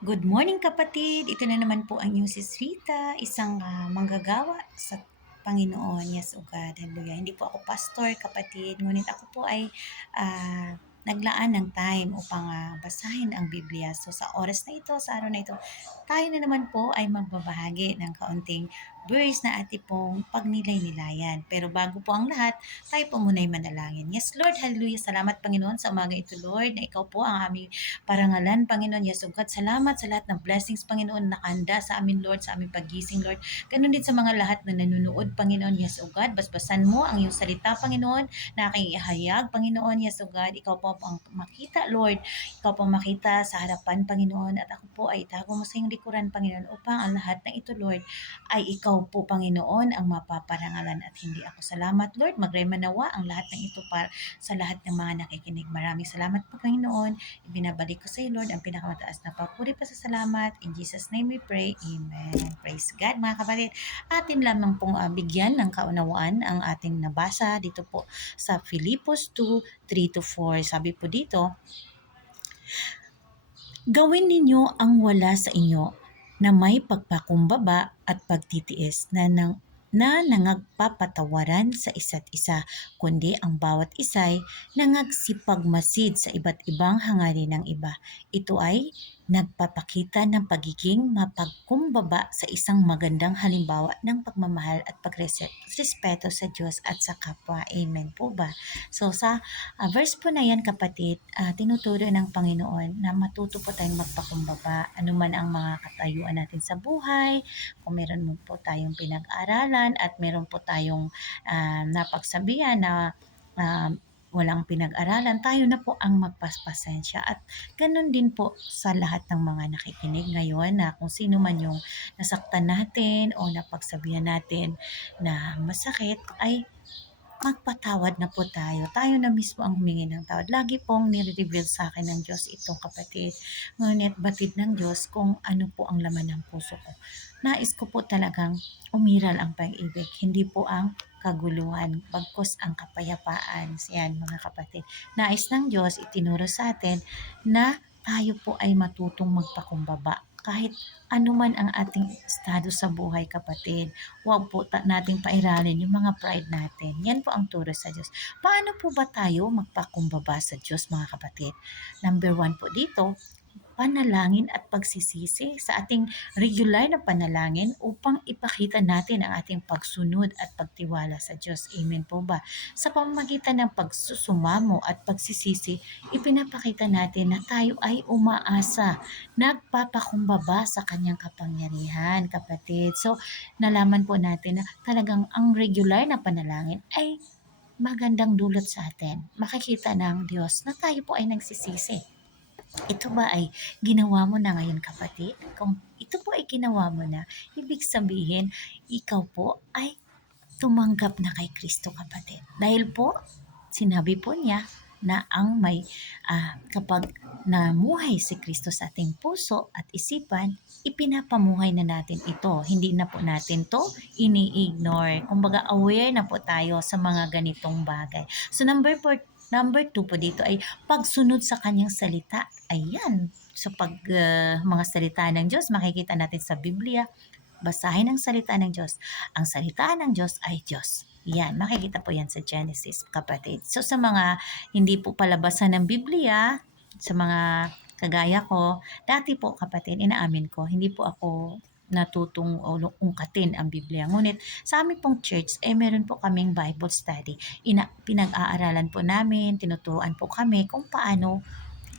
Good morning kapatid! Ito na naman po ang inyong sis Rita, isang ah, manggagawa sa Panginoon. Yes, o God. Hallelujah. Hindi po ako pastor, kapatid. Ngunit ako po ay ah, naglaan ng time upang ah, basahin ang Biblia. So sa oras na ito, sa araw na ito, tayo na naman po ay magbabahagi ng kaunting verse na ati pong pagnilay-nilayan. Pero bago po ang lahat, tayo po muna ay manalangin. Yes, Lord, hallelujah. Salamat, Panginoon, sa umaga ito, Lord, na ikaw po ang aming parangalan, Panginoon. Yes, O God, salamat sa lahat ng blessings, Panginoon, na nakahanda sa amin, Lord, sa aming pagising, Lord. Ganun din sa mga lahat na nanonood, Panginoon. Yes, O God, basbasan mo ang iyong salita, Panginoon, na aking ihayag, Panginoon. Yes, O God, ikaw po ang makita, Lord. Ikaw po ang makita sa harapan, Panginoon. At ako po ay itago mo sa iyong likuran, Panginoon, upang ang lahat ng ito, Lord, ay ikaw po, Panginoon, ang mapaparangalan at hindi ako. Salamat, Lord. Magremanawa ang lahat ng ito para sa lahat ng mga nakikinig. Maraming salamat po, Panginoon. Ibinabalik ko sa iyo, Lord, ang pinakamataas na papuri pa sa salamat. In Jesus' name we pray. Amen. Praise God, mga kapatid. Atin lamang pong uh, bigyan ng kaunawaan ang ating nabasa dito po sa Filipos 2, 3 to 4. Sabi po dito, Gawin ninyo ang wala sa inyo na may pagpakumbaba at pagtitiis na nang na nangagpapatawaran sa isa't isa, kundi ang bawat isa'y nangagsipagmasid sa iba't ibang hangarin ng iba. Ito ay nagpapakita ng pagiging mapagkumbaba sa isang magandang halimbawa ng pagmamahal at pagrespeto sa Diyos at sa kapwa. Amen po ba? So sa uh, verse po na yan kapatid, uh, tinuturo ng Panginoon na matuto po tayong magpakumbaba. Ano man ang mga katayuan natin sa buhay, kung meron mo po tayong pinag-aralan at meron po tayong uh, napagsabihan na uh, walang pinag-aralan, tayo na po ang magpaspasensya. At ganun din po sa lahat ng mga nakikinig ngayon na kung sino man yung nasaktan natin o napagsabihan natin na masakit, ay magpatawad na po tayo. Tayo na mismo ang humingi ng tawad. Lagi pong nire-reveal sa akin ng Diyos itong kapatid. Ngunit batid ng Diyos kung ano po ang laman ng puso ko. Nais ko po talagang umiral ang pag-ibig. Hindi po ang kaguluhan, bagkos ang kapayapaan. Yan mga kapatid. Nais ng Diyos itinuro sa atin na tayo po ay matutong magpakumbaba kahit anuman ang ating estado sa buhay kapatid. Huwag po nating pairalin yung mga pride natin. Yan po ang turo sa Diyos. Paano po ba tayo magpakumbaba sa Diyos mga kapatid? Number one po dito, panalangin at pagsisisi sa ating regular na panalangin upang ipakita natin ang ating pagsunod at pagtiwala sa Diyos. Amen po ba? Sa pamamagitan ng pagsusumamo at pagsisisi, ipinapakita natin na tayo ay umaasa, nagpapakumbaba sa kanyang kapangyarihan, kapatid. So, nalaman po natin na talagang ang regular na panalangin ay magandang dulot sa atin. Makikita ng Diyos na tayo po ay nagsisisi ito ba ay ginawa mo na ngayon kapatid? Kung ito po ay ginawa mo na, ibig sabihin, ikaw po ay tumanggap na kay Kristo kapatid. Dahil po, sinabi po niya na ang may uh, kapag namuhay si Kristo sa ating puso at isipan, ipinapamuhay na natin ito. Hindi na po natin to ini-ignore. Kumbaga aware na po tayo sa mga ganitong bagay. So number four, Number two po dito ay pagsunod sa kanyang salita. Ayan. So pag uh, mga salita ng Diyos, makikita natin sa Biblia, basahin ang salita ng Diyos. Ang salita ng Diyos ay Diyos. Yan, makikita po yan sa Genesis, kapatid. So sa mga hindi po palabasan ng Biblia, sa mga kagaya ko, dati po kapatid, inaamin ko, hindi po ako natutong ungkatin ang Biblia. Ngunit sa aming pong church, eh meron po kaming Bible study. Ina, pinag-aaralan po namin, tinuturuan po kami kung paano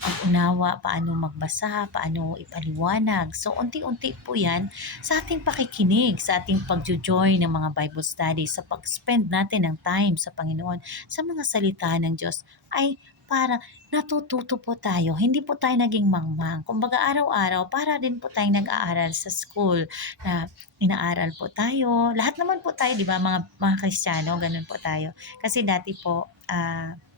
mag-unawa, paano magbasa, paano ipaliwanag. So, unti-unti po yan sa ating pakikinig, sa ating pagjo-join ng mga Bible study, sa pag-spend natin ng time sa Panginoon, sa mga salita ng Diyos, ay para natututo po tayo. Hindi po tayo naging mangmang. Kumbaga araw-araw, para din po tayong nag-aaral sa school na inaaral po tayo. Lahat naman po tayo, di ba, mga, mga Kristiyano, ganun po tayo. Kasi dati po, ah, uh,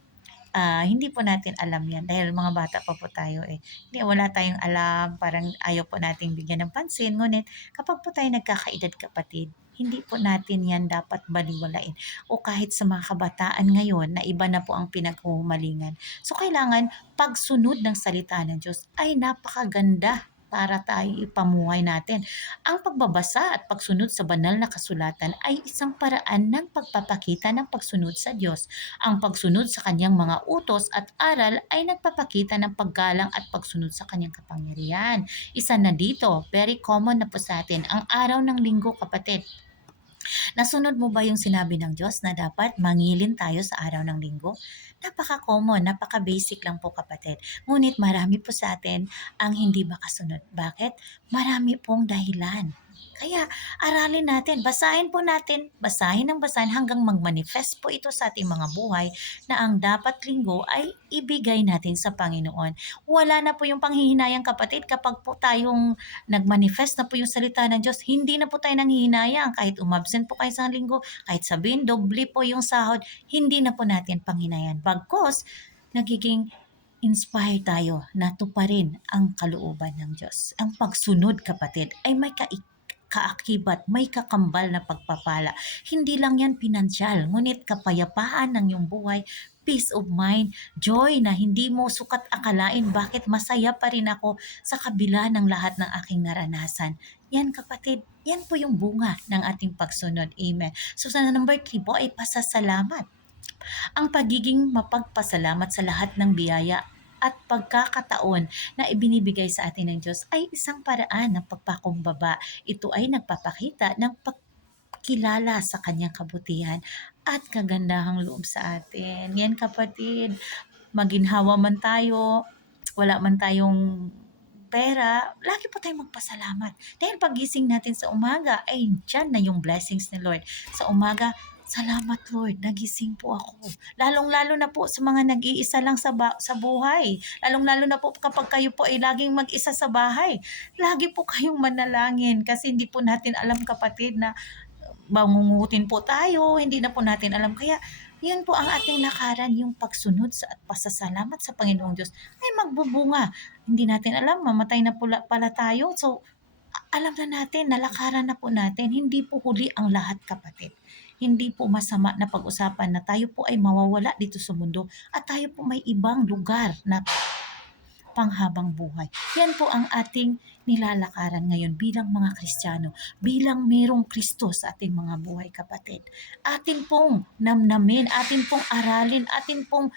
uh, hindi po natin alam yan dahil mga bata pa po tayo eh. Hindi, wala tayong alam, parang ayaw po nating bigyan ng pansin. Ngunit kapag po tayo nagkakaedad kapatid, hindi po natin yan dapat baliwalain. O kahit sa mga kabataan ngayon na iba na po ang pinaghumalingan. So kailangan pagsunod ng salita ng Diyos ay napakaganda para tayo ipamuhay natin. Ang pagbabasa at pagsunod sa banal na kasulatan ay isang paraan ng pagpapakita ng pagsunod sa Diyos. Ang pagsunod sa kanyang mga utos at aral ay nagpapakita ng paggalang at pagsunod sa kanyang kapangyarihan. Isa na dito, very common na po sa atin, ang araw ng linggo kapatid. Nasunod mo ba yung sinabi ng Diyos na dapat mangilin tayo sa araw ng linggo? Napaka-common, napaka-basic lang po kapatid. Ngunit marami po sa atin ang hindi makasunod. Bakit? Marami pong dahilan. Kaya aralin natin, basahin po natin, basahin ng basahin hanggang mag-manifest po ito sa ating mga buhay na ang dapat linggo ay ibigay natin sa Panginoon. Wala na po yung panghihinayang kapatid kapag po tayong nag-manifest na po yung salita ng Diyos, hindi na po tayo nanghihinayang kahit umabsent po kayo sa linggo, kahit sabihin doble po yung sahod, hindi na po natin panghinayan. Bagkos, nagiging inspire tayo na tuparin ang kalooban ng Diyos. Ang pagsunod kapatid ay may kaik kaakibat, may kakambal na pagpapala. Hindi lang yan pinansyal, ngunit kapayapaan ng iyong buhay, peace of mind, joy na hindi mo sukat akalain bakit masaya pa rin ako sa kabila ng lahat ng aking naranasan. Yan kapatid, yan po yung bunga ng ating pagsunod. Amen. So sa number 3 po ay pasasalamat. Ang pagiging mapagpasalamat sa lahat ng biyaya at pagkakataon na ibinibigay sa atin ng Diyos ay isang paraan ng pagpakumbaba. Ito ay nagpapakita ng pagkilala sa kanyang kabutihan at kagandahang loob sa atin. Yan kapatid, maginhawa man tayo, wala man tayong pera, lagi po tayong magpasalamat. Dahil pagising natin sa umaga, ay dyan na yung blessings ni Lord. Sa umaga, Salamat Lord, nagising po ako. Lalong-lalo na po sa mga nag-iisa lang sa, ba- sa buhay. Lalong-lalo na po kapag kayo po ay laging mag-isa sa bahay. Lagi po kayong manalangin kasi hindi po natin alam kapatid na bangungutin po tayo, hindi na po natin alam. Kaya yun po ang ating lakaran, yung pagsunod sa, at pasasalamat sa Panginoong Diyos ay magbubunga. Hindi natin alam, mamatay na pula, pala tayo. So, alam na natin, nalakaran na po natin, hindi po huli ang lahat kapatid hindi po masama na pag-usapan na tayo po ay mawawala dito sa mundo at tayo po may ibang lugar na panghabang buhay. Yan po ang ating nilalakaran ngayon bilang mga Kristiyano, bilang merong Kristo sa ating mga buhay kapatid. Atin pong namnamin, atin pong aralin, atin pong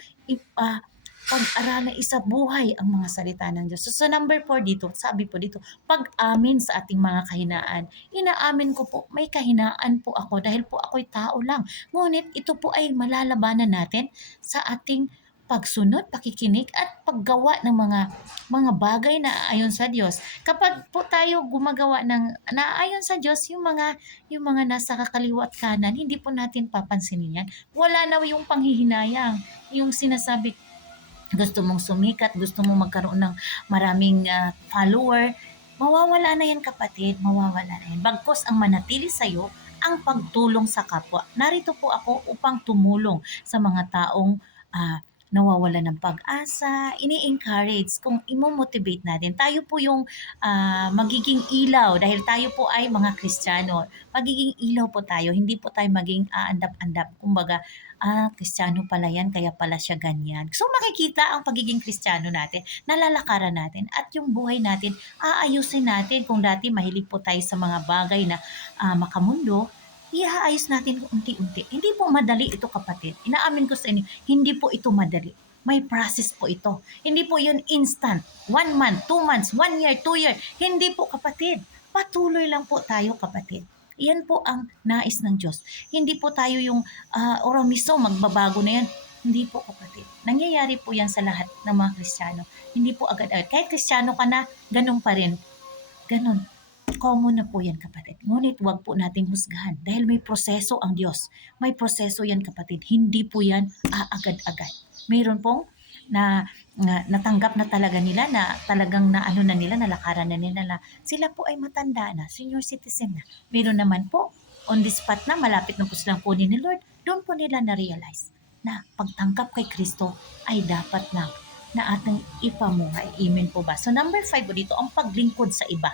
uh, pag-aralan isa buhay ang mga salita ng Diyos. So sa number 4 dito, sabi po dito, pag-amin sa ating mga kahinaan. Inaamin ko po, may kahinaan po ako dahil po ako'y tao lang. Ngunit ito po ay malalabanan natin sa ating pagsunod, pakikinig at paggawa ng mga mga bagay na ayon sa Diyos. Kapag po tayo gumagawa ng naayon sa Diyos, yung mga yung mga nasa kakaliwa at kanan, hindi po natin papansinin yan. Wala na yung panghihinayang, yung sinasabi gusto mong sumikat, gusto mong magkaroon ng maraming uh, follower, mawawala na yan kapatid, mawawala na yan. Bagkos ang manatili sa'yo, ang pagtulong sa kapwa. Narito po ako upang tumulong sa mga taong uh, nawawala ng pag-asa, ini-encourage kung imo-motivate natin. Tayo po yung uh, magiging ilaw dahil tayo po ay mga Kristiyano. Magiging ilaw po tayo, hindi po tayo maging aandap-andap. Kumbaga, ah, Kristiyano pala yan, kaya pala siya ganyan. So makikita ang pagiging Kristiyano natin, nalalakaran natin, at yung buhay natin, aayusin natin. Kung dati mahilig po tayo sa mga bagay na uh, makamundo, iaayos natin unti-unti. Hindi po madali ito kapatid. Inaamin ko sa inyo, hindi po ito madali. May process po ito. Hindi po yun instant. One month, two months, one year, two year. Hindi po kapatid. Patuloy lang po tayo kapatid. Iyan po ang nais ng Diyos. Hindi po tayo yung uh, ora miso, magbabago na yan. Hindi po kapatid. Nangyayari po yan sa lahat ng mga Kristiyano. Hindi po agad-agad. Kahit Kristiyano ka na, ganun pa rin. Ganun. Common na po yan kapatid. Ngunit wag po nating husgahan dahil may proseso ang Diyos. May proseso yan kapatid. Hindi po yan aagad-agad. Mayroon pong na, na natanggap na talaga nila na talagang na ano na nila, nalakaran na nila na sila po ay matanda na, senior citizen na. Meron naman po, on the spot na, malapit na po silang kunin ni Lord, doon po nila na-realize na pagtangkap kay Kristo ay dapat lang na ating ipamuhay. Amen po ba? So number five po dito, ang paglingkod sa iba.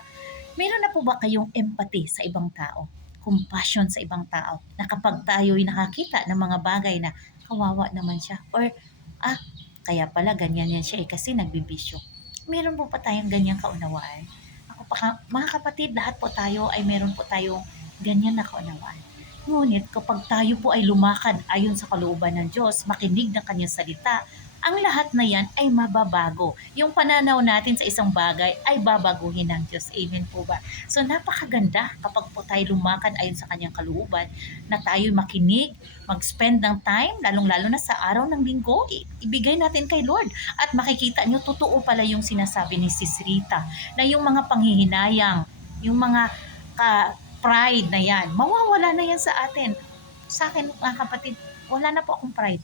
Meron na po ba kayong empathy sa ibang tao? Compassion sa ibang tao? Na kapag tayo'y nakakita ng mga bagay na kawawa naman siya or ah, kaya pala ganyan yan siya eh kasi nagbibisyo. Meron po pa tayong ganyang kaunawaan. Paka- mga kapatid, lahat po tayo ay meron po tayong ganyan na kaunawaan. Ngunit kapag tayo po ay lumakad ayon sa kalooban ng Diyos, makinig ng kanyang salita, ang lahat na yan ay mababago. Yung pananaw natin sa isang bagay ay babaguhin ng Diyos. Amen po ba? So napakaganda kapag po tayo lumakad ayon sa kanyang kalooban na tayo makinig, mag-spend ng time, lalong-lalo na sa araw ng linggo, ibigay natin kay Lord. At makikita nyo, totoo pala yung sinasabi ni Sis Rita, na yung mga panghihinayang, yung mga ka, pride na yan, mawawala na yan sa atin. Sa akin, mga kapatid, wala na po akong pride.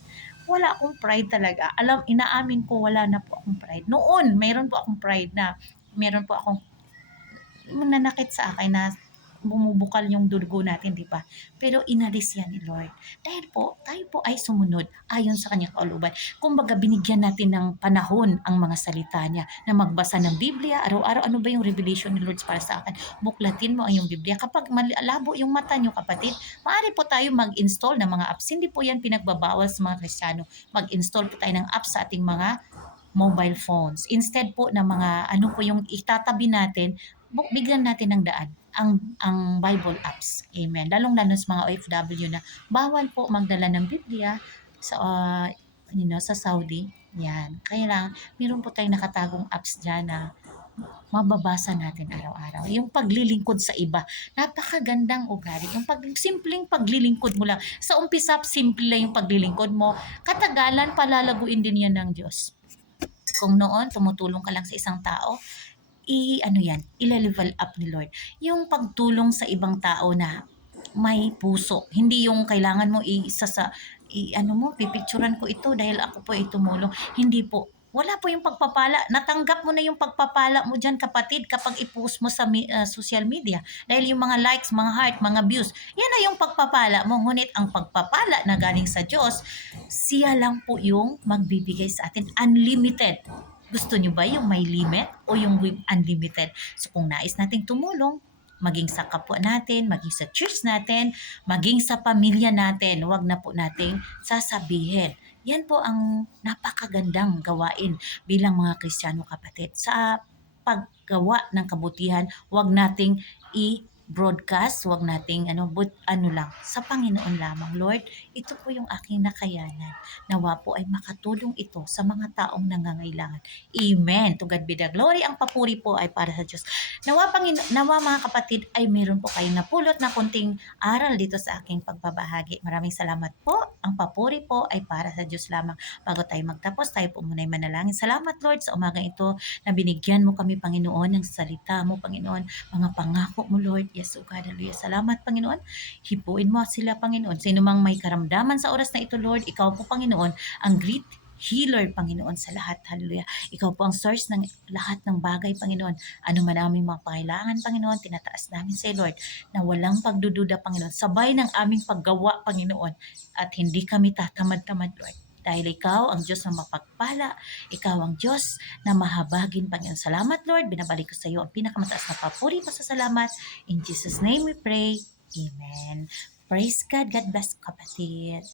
Wala akong pride talaga. Alam, inaamin ko, wala na po akong pride. Noon, mayroon po akong pride na, meron po akong nanakit sa akin na bumubukal yung dugo natin, di ba? Pero inalis yan ni Lord. Dahil po, tayo po ay sumunod ayon sa kanyang kauluban. Kumbaga, binigyan natin ng panahon ang mga salita niya na magbasa ng Biblia. Araw-araw, ano ba yung revelation ni Lord para sa akin? Buklatin mo ang iyong Biblia. Kapag malabo yung mata niyo, kapatid, maaari po tayo mag-install ng mga apps. Hindi po yan pinagbabawal sa mga Kristiyano. Mag-install po tayo ng apps sa ating mga mobile phones. Instead po ng mga ano po yung itatabi natin, bigyan natin ng daan ang ang Bible apps. Amen. Lalong-lalo sa mga OFW na bawal po magdala ng Biblia sa uh, you know, sa Saudi. Yan. Kaya lang, meron po tayong nakatagong apps dyan na mababasa natin araw-araw. Yung paglilingkod sa iba, napakagandang ugali. Yung pag, simpleng paglilingkod mo lang. Sa umpisa, simple lang yung paglilingkod mo. Katagalan, palalaguin din yan ng Diyos. Kung noon, tumutulong ka lang sa isang tao, i ano yan, ile-level up ni Lord. Yung pagtulong sa ibang tao na may puso. Hindi yung kailangan mo isa sa i, ano mo, pipicturan ko ito dahil ako po ay tumulong. Hindi po. Wala po yung pagpapala. Natanggap mo na yung pagpapala mo dyan, kapatid, kapag i-post mo sa uh, social media. Dahil yung mga likes, mga heart, mga views, yan na yung pagpapala mo. Ngunit ang pagpapala na galing sa Diyos, siya lang po yung magbibigay sa atin. Unlimited. Gusto nyo ba yung may limit o yung with unlimited? So kung nais nating tumulong, maging sa kapwa natin, maging sa church natin, maging sa pamilya natin, wag na po nating sasabihin. Yan po ang napakagandang gawain bilang mga Kristiyano kapatid. Sa paggawa ng kabutihan, wag nating i broadcast, wag nating ano, but ano lang, sa Panginoon lamang. Lord, ito po yung aking nakayanan. Nawa po ay makatulong ito sa mga taong nangangailangan. Amen. To God be the glory. Ang papuri po ay para sa Diyos. Nawa, Pangino, nawa mga kapatid ay meron po kayong napulot na konting aral dito sa aking pagbabahagi. Maraming salamat po. Ang papuri po ay para sa Diyos lamang. Bago tayo magtapos, tayo po muna ay manalangin. Salamat Lord sa umaga ito na binigyan mo kami Panginoon ng salita mo Panginoon. Mga pangako mo Lord. Yes, O God, hallelujah. Salamat Panginoon. Hipuin mo sila Panginoon. Sino mang may karamdaman sa oras na ito Lord, ikaw po Panginoon ang great healer, Panginoon, sa lahat. Hallelujah. Ikaw po ang source ng lahat ng bagay, Panginoon. Ano man aming mga pangailangan, Panginoon, tinataas namin sa Lord na walang pagdududa, Panginoon. Sabay ng aming paggawa, Panginoon. At hindi kami tatamad-tamad, Lord. Dahil ikaw ang Diyos na mapagpala, ikaw ang Diyos na mahabagin, Panginoon. Salamat, Lord. Binabalik ko sa iyo ang pinakamataas na papuri pa sa salamat. In Jesus' name we pray. Amen. Praise God. God bless kapatid.